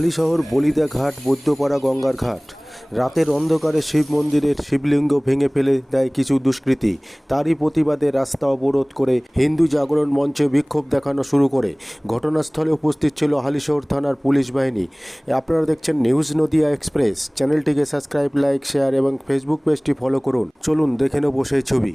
হালিশহর বলিদা ঘাট বৈদ্যপাড়া গঙ্গার ঘাট। রাতের অন্ধকারে শিব মন্দিরের শিবলিঙ্গ ভেঙে ফেলে দেয় কিছু দুষ্কৃতী। তারই প্রতিবাদে রাস্তা অবরোধ করে হিন্দু জাগরণ মঞ্চে বিক্ষোভ দেখানো শুরু করে। ঘটনাস্থলে উপস্থিত ছিল হালিশহর থানার পুলিশ বাহিনী। আপনারা দেখছেন নিউজ নদিয়া এক্সপ্রেস। চ্যানেলটিকে সাবস্ক্রাইব, লাইক, শেয়ার এবং ফেসবুক পেজটি ফলো করুন। চলুন দেখে নেব সেই ছবি।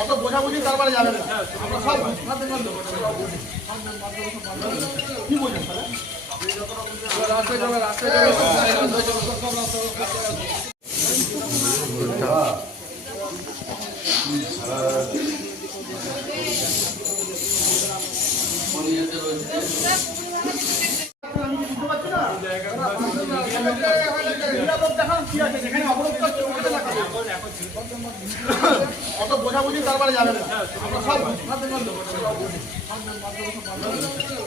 অত বোঝাবুঝি তারপরে যাবে না। আমরা সব কি বোঝেন তাহলে? আমি বুঝতে পারছি না অত বোঝাবুঝি তারপরে যাবে না সব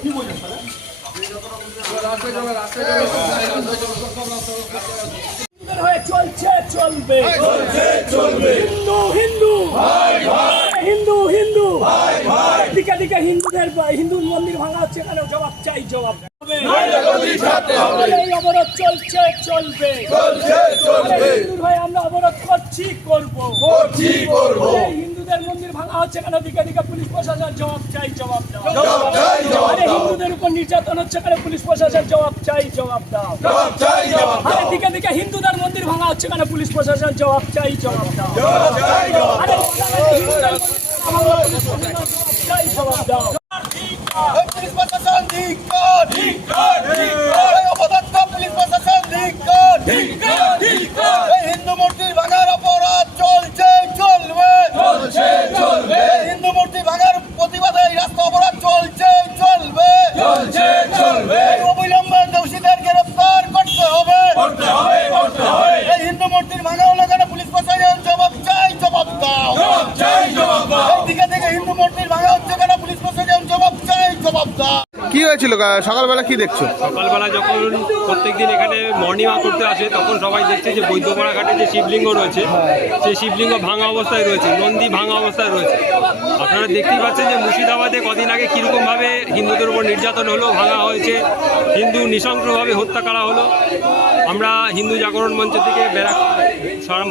কি চলছে, চলবে। হিন্দু হিন্দু। হিন্দু হিন্দু। দিকে দিকে হিন্দুদের, হিন্দু মন্দির ভাঙা হচ্ছে এখানে জবাব চাই, জবাব। এই অবরোধ চলছে চলবে। হিন্দুর হয়ে আমরা অবরোধ করছি করব। এই হিন্দুদের মন্দির ভাঙা হচ্ছে কেন? দিকে দিকে পুলিশ প্রশাসন জবাব চাই জবাব দাও। আরে হিন্দুদের উপর নির্যাতন হচ্ছে কেন? পুলিশ প্রশাসন জবাব চাই জবাব দাও। আরে দিকে দিকে হিন্দুদের মন্দির ভাঙা হচ্ছে কেন? পুলিশ প্রশাসন জবাব চাই জবাব দাও। আরে হিন্দুদের পুলিশ প্রশাসন জবাব চাই জবাব দাও পুলিশ প্রশাসন ধিক্কার এই অপদস্থ পুলিশ প্রশাসন ধিক্কার এই হিন্দু মূর্তির ভাঙার অপরাধ চলছে চলবে এই হিন্দু মূর্তি ভাঙার প্রতিবাদে এই রাস্তা অপরাধ চলছে চলবে এই অবিলম্বে দোষীদের গ্রেফতার করতে হবে এই হিন্দু মূর্তির ভাঙা হলে কেন পুলিশ প্রশাসন জবাব চাই জবাব দাও এই দিকে থেকে হিন্দু মূর্তির হয়েছিল? সকালবেলা কি দেখছ? সকালবেলা যখন প্রত্যেকদিন এখানে মর্নিং ওয়াক করতে আসে, তখন সবাই দেখছে যে বৈদ্যপাড়া ঘাটে যে শিবলিঙ্গ রয়েছে, সেই শিবলিঙ্গ ভাঙা অবস্থায় রয়েছে, নন্দী ভাঙা অবস্থায় রয়েছে। আপনারা দেখতেই পাচ্ছেন যে মুর্শিদাবাদে কদিন আগে কীরকমভাবে হিন্দুদের উপর নির্যাতন হলো, ভাঙা হয়েছে, হিন্দু নৃশংসভাবে হত্যা করা হলো। আমরা হিন্দু জাগরণ মঞ্চ থেকে ব্যারাক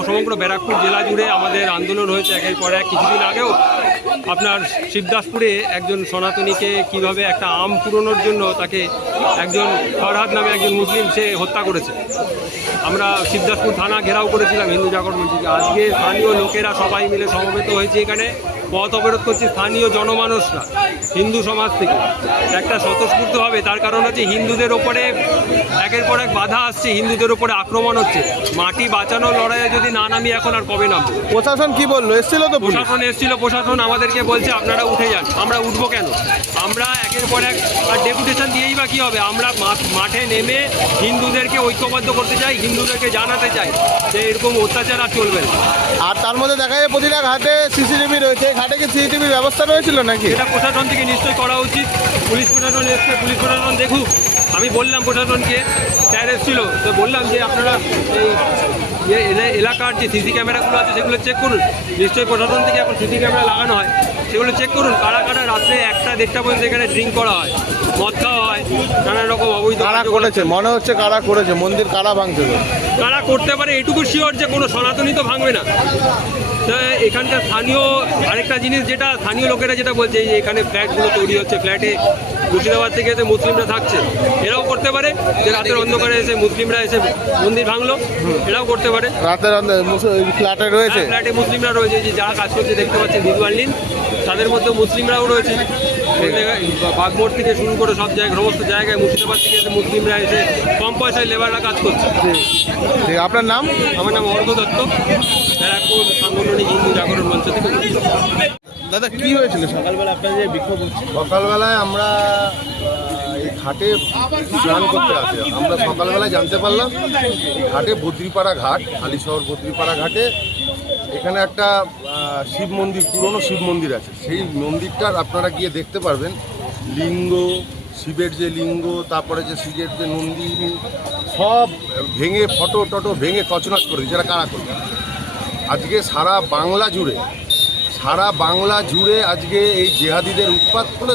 সমগ্র ব্যারাকপুর জেলা জুড়ে আমাদের আন্দোলন হয়েছে একের পর এক। কিছুদিন আগেও আপনার শিবদাসপুরে একজন সনাতনীকে কীভাবে একটা আম পুরনোর জন্য তাকে একজন ফরহাদ নামে একজন মুসলিম সে হত্যা করেছে? আমরা শিবদাসপুর থানা ঘেরাও করেছিলাম হিন্দু জাগরণ মঞ্চকে। আজকে স্থানীয় লোকেরা সবাই মিলে সমবেত হয়েছে এখানে। পথ অবরোধ করছে স্থানীয় জনমানুষরা হিন্দু সমাজ থেকে। একটা স্বতঃস্ফূর্তভাবে তার কারণ হচ্ছে হিন্দুদের ওপরে একের পর এক বাধা আসছে হিন্দুদের ওপরে আক্রমণ হচ্ছে। মাটি বাঁচানোর লড়াইয়ে যদি না নামি এখন আর কবে নামবো? প্রশাসন কি বলল? এসেছিল তো প্রশাসন এসেছিল প্রশাসন আমাদেরকে বলছে আপনারা উঠে যান আমরা উঠবো কেন? আমরা একের পর এক আর ডেপুটেশন দিয়েই বা কী হবে? আমরা মাঠে নেমে হিন্দুদেরকে ঐক্যবদ্ধ করতে চাই হিন্দুদেরকে জানাতে চাই যে এরকম অত্যাচার আর চলবে না। আর তার মধ্যে দেখা যায় প্রতিটা ঘাটে সিসিটিভি রয়েছে ঘাটে কি সিসিটিভির ব্যবস্থা রয়েছিল নাকি? এটা প্রশাসন থেকে নিশ্চয়ই করা উচিত। পুলিশ প্রশাসন এসছে, পুলিশ প্রশাসন দেখুক। আমি বললাম প্রশাসনকে, স্যার এসেছিল, তো বললাম যে আপনারা এই এলাকার যে সিসি ক্যামেরাগুলো আছে সেগুলো চেক করুন। নিশ্চয়ই প্রশাসন থেকে এখন সিসি ক্যামেরা লাগানো হয়। সেগুলো চেক করুন কারা কারা রাত্রে একটা দেড়টা পর্যন্ত এখানে ড্রিঙ্ক করা হয় মদ খাওয়া হয় নানা রকম অবৈধ কারা করেছে? মনে হচ্ছে কারা করেছে? মন্দির কারা ভাঙছে কারা করতে পারে এটুকু শিওর যে কোনো সনাতনী তো ভাঙবে না। এখানকার স্থানীয় আরেকটা জিনিস যেটা স্থানীয় লোকেরা যেটা বলছে যে এখানে ফ্ল্যাটগুলো তৈরি হচ্ছে ফ্ল্যাটে মুর্শিদাবাদ থেকে এসে মুসলিমরা থাকছে এরাও করতে পারে যে রাতের অন্ধকারে এসে মুসলিমরা এসে মন্দির ভাঙলো এরাও করতে পারে। রাতের ফ্ল্যাটে রয়েছে? ফ্ল্যাটে মুসলিমরা রয়েছে যে যারা কাজ করছে দেখতে পাচ্ছেন ভিজুয়ালিন তাদের মধ্যে মুসলিমরাও রয়েছে। বাগমোড় থেকে শুরু করে সব জায়গায় সমস্ত জায়গায় মুর্শিদাবাদ থেকে এসে মুসলিমরা এসে কম পয়সায় লেবাররা কাজ করছে। আপনার নাম? আমার নাম অর্ঘ দত্ত। ব্যারাকপুর সাংগঠনিক হিন্দু জাগরণ মঞ্চ থেকে। দাদা কি হয়েছিল সকালবেলা আপনার যে বিক্ষোভ হচ্ছে। সকালবেলায় আমরা এই ঘাটে স্নান করতে আসে। আমরা সকালবেলায় জানতে পারলাম ঘাটে বদ্রিপাড়া ঘাট হালিশহর বদ্রিপাড়া ঘাটে এখানে একটা শিব মন্দির, পুরনো শিব মন্দির আছে। সেই মন্দিরটার আপনারা গিয়ে দেখতে পারবেন, লিঙ্গ, শিবের যে লিঙ্গ, তারপরে যে শিবের যে নন্দী সব ভেঙে ফটো টটো ভেঙে তছনছ করে দিচ্ছে কারা করবে? আজকে সারা বাংলা জুড়ে, সারা বাংলা জুড়ে আজকে এই জেহাদিদের উৎপাত করে।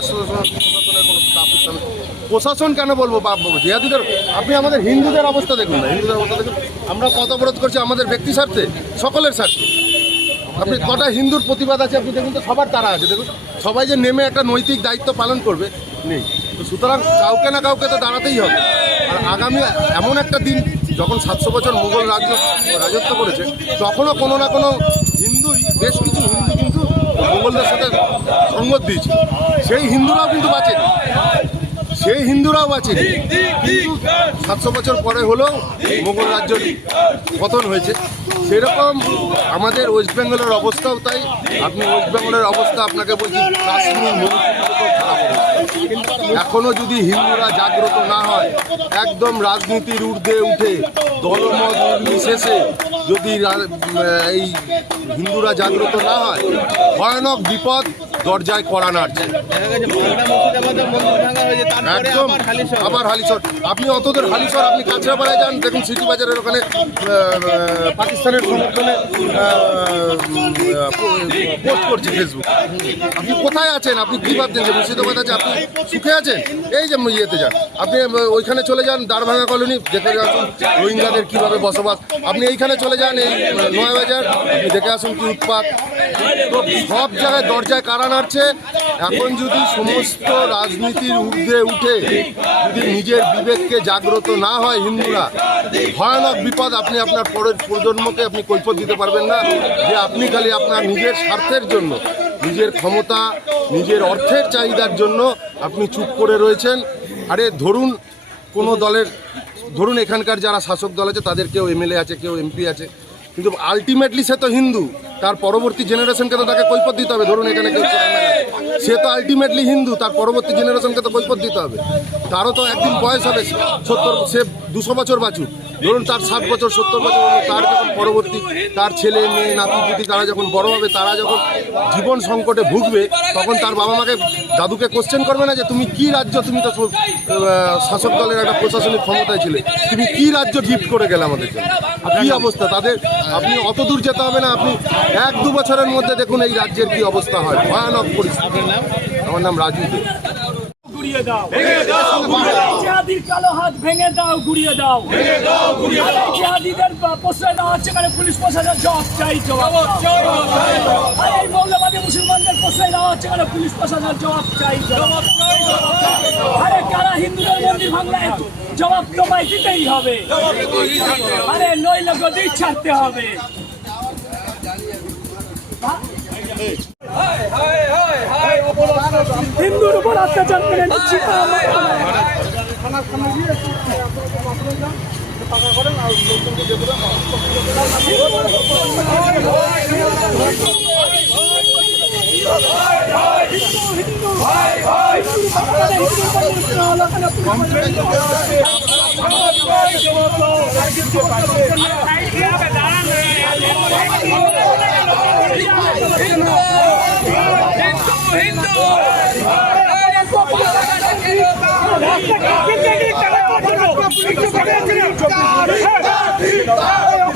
প্রশাসন কেন বলব, বাপ বলব? জেহাদিদের, আপনি আমাদের হিন্দুদের অবস্থা দেখুন না। হিন্দুদের অবস্থা দেখুন, আমরা পথ অবরোধ করছি আমাদের ব্যক্তি স্বার্থে, সকলের স্বার্থে। আপনি কটা হিন্দুর প্রতিবাদ আছে আপনি দেখুন তো সবার তারা আছে। দেখুন সবাই যে নেমে একটা নৈতিক দায়িত্ব পালন করবে নেই। তো সুতরাং কাউকে না কাউকে তো দাঁড়াতেই হবে। আর আগামী এমন একটা দিন যখন সাতশো বছর মুঘল রাজ্য রাজত্ব করেছে তখনও কোনো না কোনো হিন্দুই বেশ কিছু হিন্দু কিন্তু মুঘলদের সাথে সঙ্গত দিয়েছে। সেই হিন্দুরাও কিন্তু বাঁচেনি। সেই হিন্দুরাও কিন্তু সাতশো বছর পরে হলেও মুঘল রাজ্য পতন হয়েছে। সেরকম আমাদের ওয়েস্ট বেঙ্গলের অবস্থাও তাই। আপনি ওয়েস্ট বেঙ্গলের অবস্থা আপনাকে বলছি, কাশ্মীর, মণিপুর থেকেও খারাপ এখনও যদি হিন্দুরা জাগ্রত না হয়, একদম রাজনীতির ঊর্ধ্বে উঠে দলমত নির্বিশেষে যদি এই হিন্দুরা জাগ্রত না হয়, ভয়ানক বিপদ দরজায় তারপরে একদম, আবার হালিশহর। আপনি অতদের হালিশহর, আপনি কাঁচরাপাড়ায় যান, দেখুন সিটি বাজারের ওখানে পাকিস্তানের সমর্থনে পোস্ট করছে ফেসবুক আপনি কোথায় আছেন? আপনি কি ভাবছেন? যে মুর্শিদাবাদ আছে, আপনি সুখে আছেন? এই যে ইয়েতে যান। আপনি ওইখানে চলে যান দারভাঙা কলোনি, দেখে আসুন রোহিঙ্গাদের কীভাবে বসবাস। আপনি এইখানে চলে যান এই আহ, নয়াবাজার। আপনি দেখে আসুন কি উৎপাত। সব জায়গায় দরজায় কারা নাড়ছে? এখন যদি সমস্ত রাজনীতির ঊর্ধ্বে উঠে যদি নিজের বিবেককে জাগ্রত না হয় হিন্দুরা ভয়ানক বিপদ আপনি আপনার পরের প্রজন্মকে আপনি কৈফত দিতে পারবেন না যে আপনি খালি আপনার নিজের স্বার্থের জন্য নিজের ক্ষমতা নিজের অর্থের চাহিদার জন্য আপনি চুপ করে রয়েছেন। আরে ধরুন কোনো দলের ধরুন এখানকার যারা শাসক দল আছে, তাদের কেউ এমএলএ আছে, কেউ এমপি আছে। কিন্তু আলটিমেটলি সে তো হিন্দু, তার পরবর্তী জেনারেশনকে তো তাকে কৈফত দিতে হবে। ধরুন এখানে কেউ সে তো আলটিমেটলি হিন্দু, তার পরবর্তী জেনারেশনকে তো কৈফত দিতে হবে। তারও তো একদিন বয়স হবে, সত্তর, সে দুশো বছর বাঁচুক। ধরুন তার ষাট বছর সত্তর বছর তার যখন পরবর্তী তার ছেলে মেয়ে নাতি পুতি তারা যখন বড় হবে তারা যখন জীবন সংকটে ভুগবে তখন তার বাবা মাকে দাদুকে কোশ্চেন করবে না যে তুমি কি রাজ্য তুমি তো শাসক দলের একটা প্রশাসনিক ক্ষমতায় ছিলে তুমি কি রাজ্য গিফট করে গেলে আমাদের জন্য? কি অবস্থা? তাদের আপনি অত দূর যেতে হবে না আপনি এক দু বছরের মধ্যে দেখুন এই রাজ্যের কি অবস্থা হয় ভয়ানক পরিস্থিতি। আমার নাম রাজু দে। গুড়িয়ে দাও। জিহাদির কালো হাত ভেঙে দাও গুড়িয়ে দাও। জিহাদিদের প্রশ্রয় দেওয়া হচ্ছে মানে পুলিশ প্রশাসন জবাব চাই জবাব। আরে এই মৌলবাদী মুসলমানদের প্রশ্রয় দেওয়া হচ্ছে মানে পুলিশ প্রশাসন জবাব চাই জবাব আরে কারা হিন্দুদের মন্দির ভাঙলে জবাব তোমায় দিতেই হবে। আরে নইলে গদি ছাড়তে হবে। হিন্দুর উপর অত্যাচার করে নিচ্ছি।